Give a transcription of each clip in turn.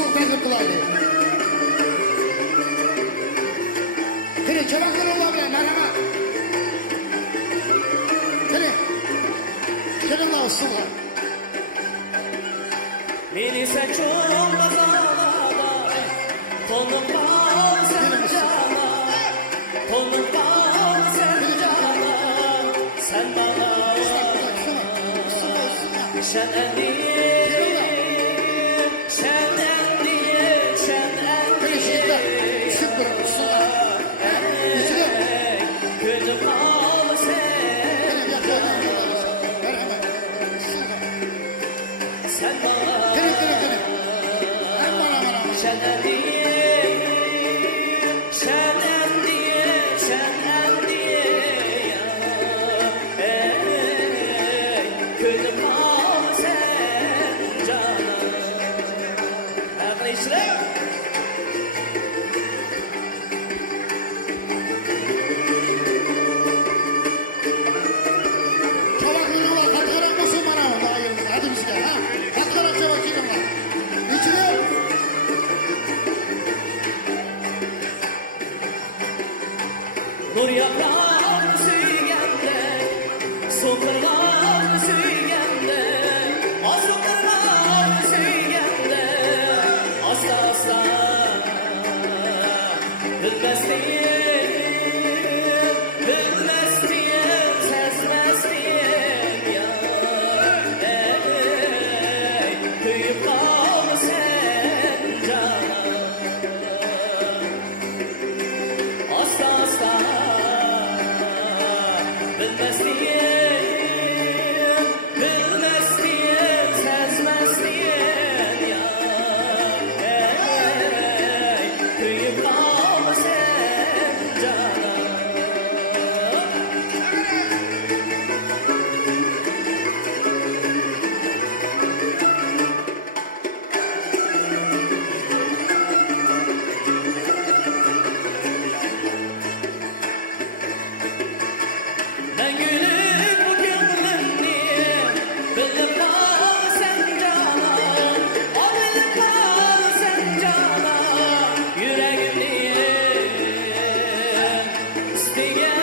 Çok takip kılaydı. Kırı çabaklar olabilir. Merhaba. Kırı. Kırı da olsunlar. Beni sen çok mazalada, tonun var sen cana, tonun var sen cana, sen bana, sen endiye, sen endiye, sen endiye, gönlüm al sen sen bana. Senden diye, senden diye, senden diye ya, gönlüm al sen cana. Arkadaşlar. Çabaklığı var, katkarak mısın bana? Hadi biz gel ha. Katkarak çabaklığı var. İçine. Nur yaprağı süygende, sokarlar süygende, az sokarlar süygende, asla asla bilmez diyeyim, bilmez diyeyim, sezmez diyeyim ya, kıyıp kal sen cana, asla asla. Bilmez diyeyim, bilmez diyeyim, sezmez diyeyim ya, kıyıp kal sen cana. Ben gülüm bu gönlümni, bilip kal sen cana, o bilip kal sen cana, yüreğimni isteyen,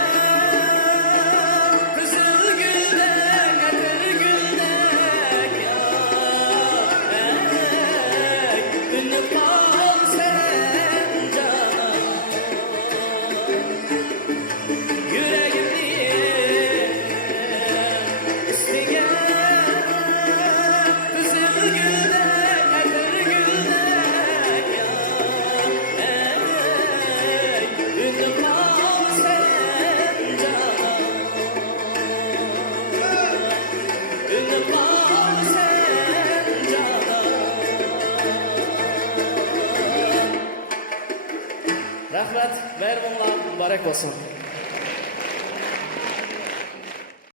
kızıl güldek, akır güldek ya, bilip kal sen cana, yüreğimni Rahmat, bayramlar mübarek olsun.